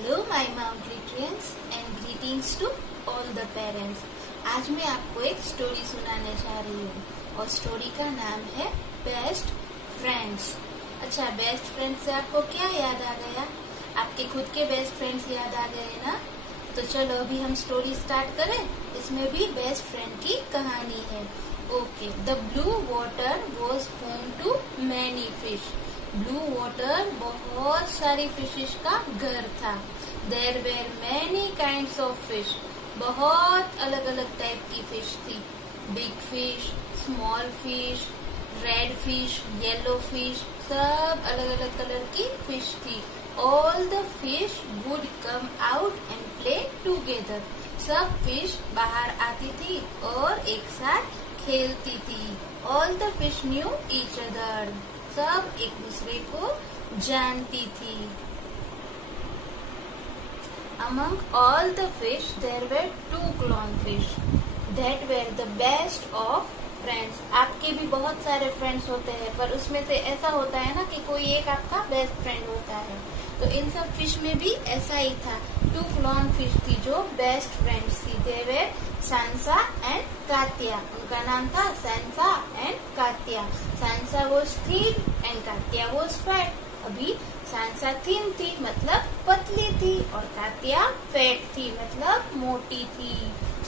Hello my mountaineers and greetings to all the parents. आज मैं आपको एक स्टोरी सुनाने जा रही हूँ और स्टोरी का नाम है बेस्ट फ्रेंड्स। अच्छा, बेस्ट फ्रेंड्स से आपको क्या याद आ गया? आपके खुद के बेस्ट फ्रेंड्स याद आ गए ना? तो चलो अभी हम स्टोरी स्टार्ट करें। इसमें भी बेस्ट फ्रेंड की कहानी है। Okay, the blue water was home to many fish. Blue water बहुत सारी फिशेस का घर था। There were many kinds of fish. बहुत अलग अलग टाइप की फिश थी। Big fish, small fish, red fish, yellow fish, सब अलग अलग कलर की फिश थी। All the fish would come out and play together. सब फिश बाहर आती थी और एक साथ खेलती थी। All the fish knew each other. सब एक दूसरे को जानती थी। Among all the fish, there were 2 clownfish that were the best of friends. आपके भी बहुत सारे फ्रेंड्स होते हैं, पर उसमें से ऐसा होता है ना कि कोई एक आपका बेस्ट फ्रेंड होता है। तो इन सब फिश में भी ऐसा ही था। 2 क्लॉनफिश थी जो बेस्ट फ्रेंड्स थी। They were Sansa and Katya. उनका नाम था Sansa and Katya. Sansa was thin and Katya was fat. अभी सांसा थिन थी मतलब पतली थी और कात्या फैट थी मतलब मोटी थी।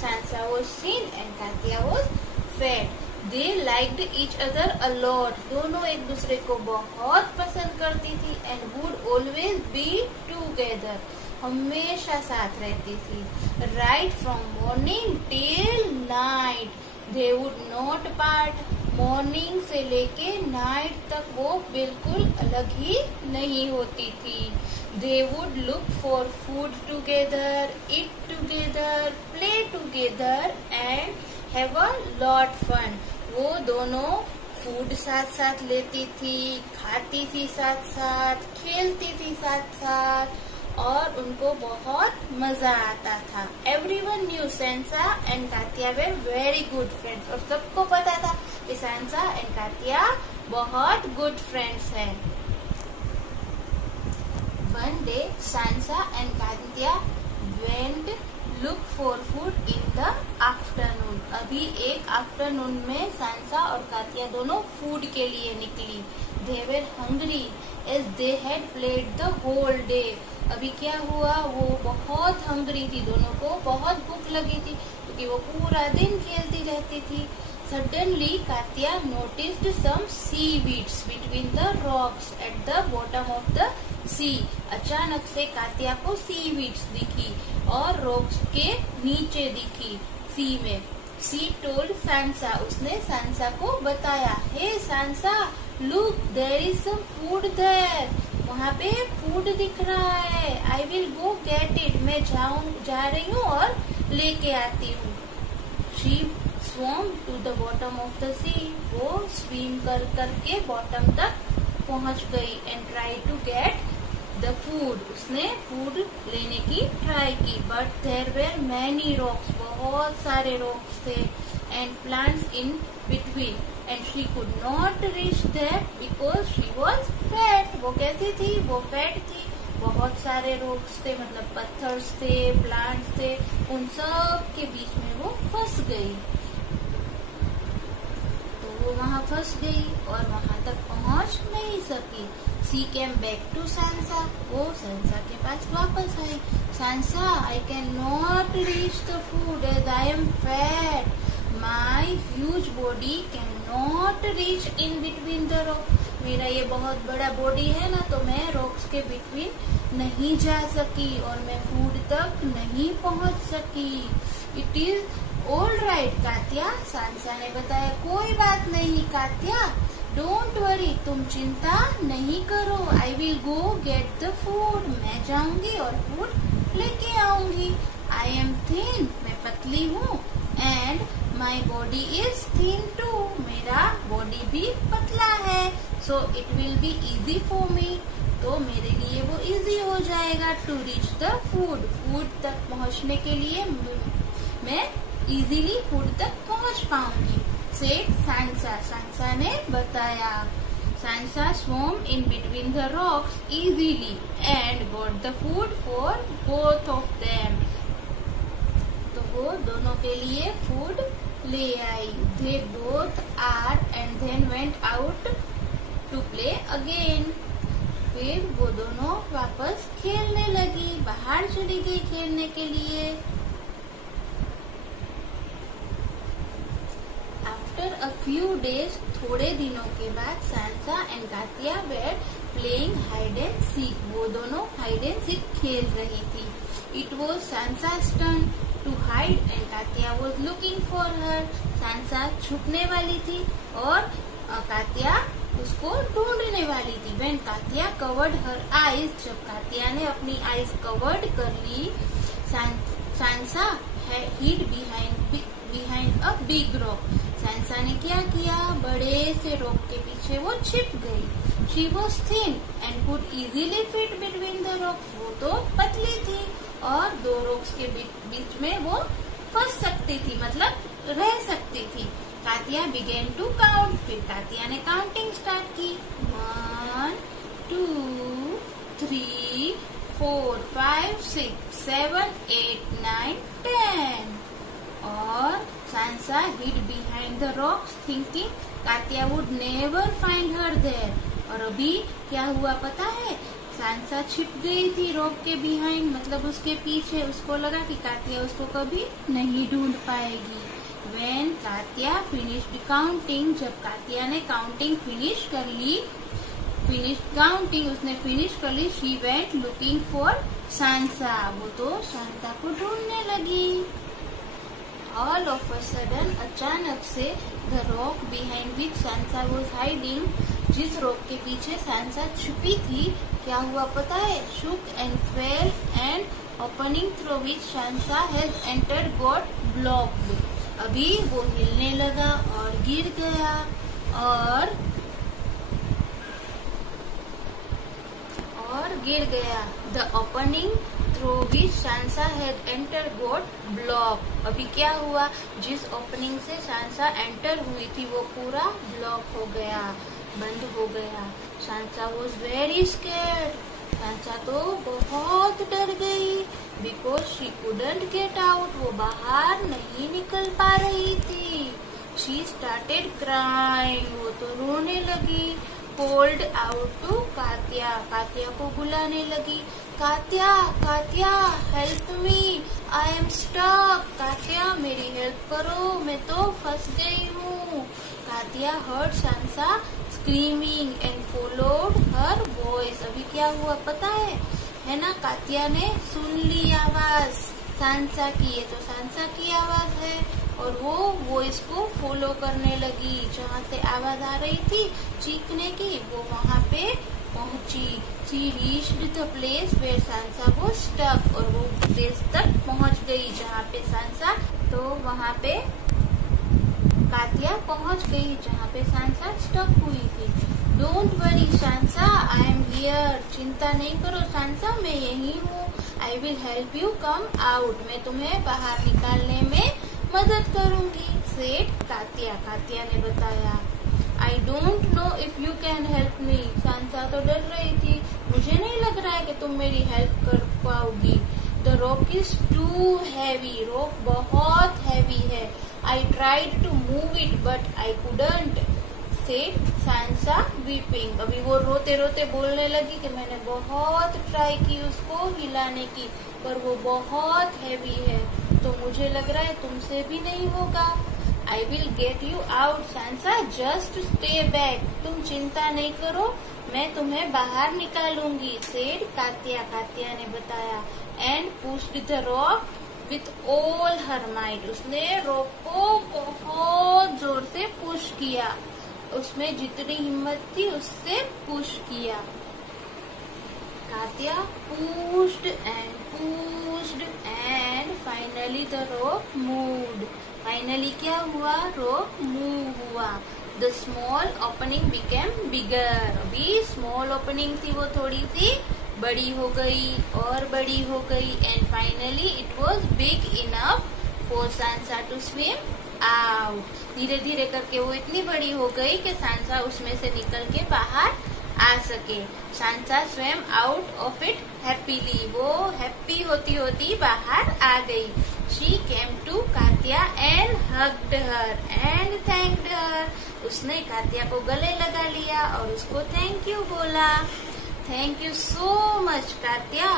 सांसा was thin and Katya was fat. They liked each other a lot. दोनों एक दूसरे को बहुत पसंद करती थी and would always be together. हमेशा साथ रहती थी। Right from morning till night. They would not part. Morning से लेके नाइट तक वो बिल्कुल अलग ही नहीं होती थी। They would look for food together, eat together, play together and have a lot fun. वो दोनों फूड साथ साथ लेती थी, खाती थी साथ साथ, खेलती थी साथ साथ और उनको बहुत मजा आता था। Everyone knew Sansa and Katya were very good friends. और सबको पता था कि सांसा एंड कात्या बहुत गुड फ्रेंड्स हैं। One day, Sansa and Katya went look for food in the afternoon. अभी एक आफ्टरनून में सांसा और कात्या दोनों फूड के लिए निकली। They were hungry as they had played the whole day. अभी क्या हुआ, वो बहुत हंग्री थी, दोनों को बहुत भूख लगी थी क्योंकि वो पूरा दिन खेलती रहती थी। Suddenly, Katya noticed some seaweeds between the rocks at the bottom of the sea. अचानक से कात्या को seaweeds दिखी और रॉक्स के नीचे दिखी सी में। She told Sansa. उसने सांसा को बताया, Hey Sansa, look, there is some food there. वहाँ पे फूड दिख रहा है। I will go get it. मैं जा रही हूँ और लेके आती हूँ। She swam to the bottom of the sea. वो स्विम कर करके बॉटम तक पहुँच गई and tried to get the food. उसने फूड लेने की ट्राई की, but there were many rocks. बहुत सारे rocks थे and plants in between. And she could not reach there because she was fat. वो कैसी थी? वो फैट थी। बहुत सारे rocks थे मतलब पत्थर्स थे, प्लांट्स थे, उन सब के बीच में वो फंस गई। तो वो वहाँ फंस गई और वहाँ तक पहुँच नहीं सकी। She came back to Sansa. वो सांसा के पास वापस आई। Sansa, I cannot reach the food as I am fat. My huge body cannot reach in between the rocks. मेरा ये बहुत बड़ा बॉडी है ना, तो मैं रॉक्स के बिटवीन नहीं जा सकी और मैं फूड तक नहीं पहुंच सकी। It is all right, कात्या. सांसा ने बताया, कोई बात नहीं कात्या, डोंट वरी, तुम चिंता नहीं करो। I will go get the food. मैं जाऊंगी और फूड लेके आऊंगी। I am thin. मैं पतली हूँ and my body is thin too. मेरा बॉडी भी पतला है। So it will be easy for me. तो मेरे लिए वो इजी हो जाएगा to reach the food. Food तक पहुँचने के लिए मैं इजीली फूड तक पहुँच पाऊंगी। Said Sansa. सांसा ने बताया। Sansa swam in between the rocks easily and bought the food for both of them. तो वो दोनों के लिए फूड ले आई. They both are and then went out to play again. फिर वो दोनों वापस खेलने लगी, बाहर चली गई खेलने के लिए. After a few days, थोड़े दिनों के बाद Sansa and Katya were playing hide and seek. वो दोनों हाइड एंड सीक खेल रही थी. It was Sansa's turn to hide and Katya was looking for her. Sansa छुपने वाली थी और कातिया उसको ढूंढने वाली थी. When Katya covered her eyes, जब कातिया ने अपनी आईज कवर्ड कर ली, सांसा hid behind a big rock. सांसा ने क्या किया, बड़े से रॉक के पीछे वो छिप गई. She was thin and could easily fit between the rocks. वो तो पतली थी और दो रॉक्स के बीच में वो फंस सकती थी, मतलब रह सकती थी. Katya began to count. फिर कातिया ने काउंटिंग स्टार्ट की. 1 2 3 4 5 6 7 8 9 10. और सांसा hid behind the rocks thinking Katya would never find her there. और अभी क्या हुआ पता है, सांसा छिप गई थी रॉक के बिहाइंड, मतलब उसके पीछे. उसको लगा कि कातिया उसको कभी नहीं ढूंढ पाएगी. When कातिया finished counting, जब कातिया ने काउंटिंग फिनिश कर ली, उसने फिनिश कर ली, she went looking for सांसा. वो तो सांसा को ढूंढने लगी. All of a sudden, अचानक से the rock behind which Sansa was hiding, जिस रॉक के पीछे सांसा छुपी थी, क्या हुआ पता है, shook and fell and opening through which Sansa has entered got blocked. अभी वो हिलने लगा और गिर गया और गिर गया. The opening through which Sansa had entered got blocked. अभी क्या हुआ, जिस ओपनिंग से सांसा एंटर हुई थी वो पूरा ब्लॉक हो गया, बंद हो गया. सांसा was very scared. सांसा तो बहुत डर गई. Because she couldn't get out. वो बाहर नहीं निकल पा रही थी. She started crying. वो तो रोने लगी. Called out to Katya. Katya को बुलाने लगी. Katya, Katya, help me, I am stuck. Katya मेरी हेल्प करो, मैं तो फंस गई हूँ. Katya heard Sansa screaming and followed her voice. अभी क्या हुआ पता है ना, कातिया ने सुन ली आवाज सांसा की. ये तो सांसा की आवाज है और वो वॉइस को फॉलो करने लगी. जहाँ से आवाज आ रही थी चीखने की, वो वहाँ पे पहुंची. She reached the place where Sansa was stuck. और वो प्लेस तक पहुंच गई जहाँ पे सांसा, तो वहाँ पे कातिया पहुंच गई जहाँ पे सांसा स्टक हुई थी. Don't worry सांसा, I am here. चिंता नहीं करो सांसा, मैं यही हूँ. I will help you come out. मैं तुम्हें बाहर निकालने में मदद करूँगी. said Katya. कातिया ने बताया. I don't know if you can help me. सांसा तो डर रही थी. मुझे नहीं लग रहा है कि तुम मेरी हेल्प कर पाओगी. The rock is too heavy. Rock बहुत हैवी है. I tried to move it but I couldn't. said सांसा weeping. अभी वो रोते रोते बोलने लगी कि मैंने बहुत ट्राई की उसको हिलाने की, पर वो बहुत हैवी है, तो मुझे लग रहा है तुमसे भी नहीं होगा. I will get you out सांसा, just stay back. तुम चिंता नहीं करो, मैं तुम्हें बाहर निकालूंगी. said Katya. कातिया ने बताया. and pushed the rock with all her might. उसने रॉक को बहुत जोर से पुश किया. उसमें जितनी हिम्मत थी उससे पुश किया. Katya pushed and finally the rock moved. Finally क्या हुआ, रॉक मूव हुआ. The small opening became bigger. अभी स्मॉल ओपनिंग थी वो थोड़ी सी बड़ी हो गई और बड़ी हो गई. And finally it was big enough for Sansa to swim out. धीरे धीरे करके वो इतनी बड़ी हो गई कि सांसा उसमें से निकल के बाहर आ सके. Sansa swim out of it happily, वो हैप्पी होती होती बाहर आ गई। She came to Katya and hugged her and thanked her. उसने कात्या को गले लगा लिया और उसको थैंक यू बोला। Thank you so much Katya,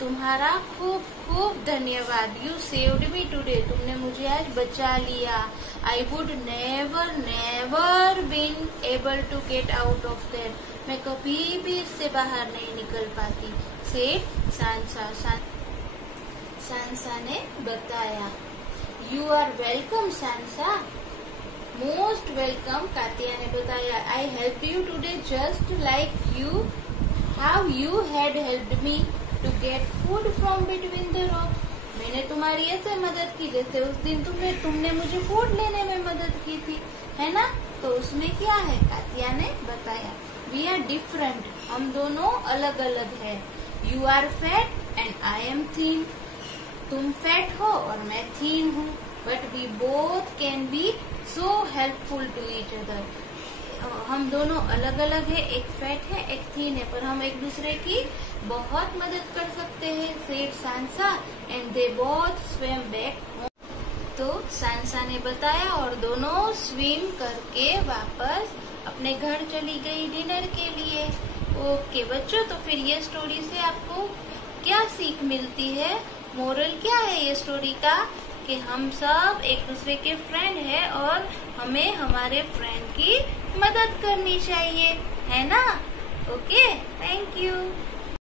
तुम्हारा खूब खूब धन्यवाद। यू सेव्ड मी टुडे, तुमने मुझे आज बचा लिया। I would never never been able to get out of that, मैं कभी भी इससे बाहर नहीं निकल पाती। सेड सांसा, सांसा ने बताया। You are welcome Sansa, most welcome, Katya ने बताया। I help you today just like you, how you had helped me to get food from between the rocks. मैंने तुम्हारी ऐसे मदद की जैसे उस दिन तुमने मुझे फूड लेने में मदद की थी, है ना? तो उसमें क्या है, कात्या ने बताया। वी आर डिफरेंट, हम दोनों अलग अलग है। You are fat and I am thin, तुम फैट हो और मैं थीन हूँ। But we both can be so helpful to each other, हम दोनों अलग अलग है, एक फैट है एक थीन है, पर हम एक दूसरे की बहुत मदद कर सकते हैं। Said Sansa and they both swim back home. तो सांसा ने बताया और दोनों स्विम करके वापस अपने घर चली गई डिनर के लिए। ओके बच्चों, तो फिर ये स्टोरी से आपको क्या सीख मिलती है? मोरल क्या है ये स्टोरी का? कि हम सब एक दूसरे के फ्रेंड है और हमें हमारे फ्रेंड की मदद करनी चाहिए, है ना? Okay, thank you.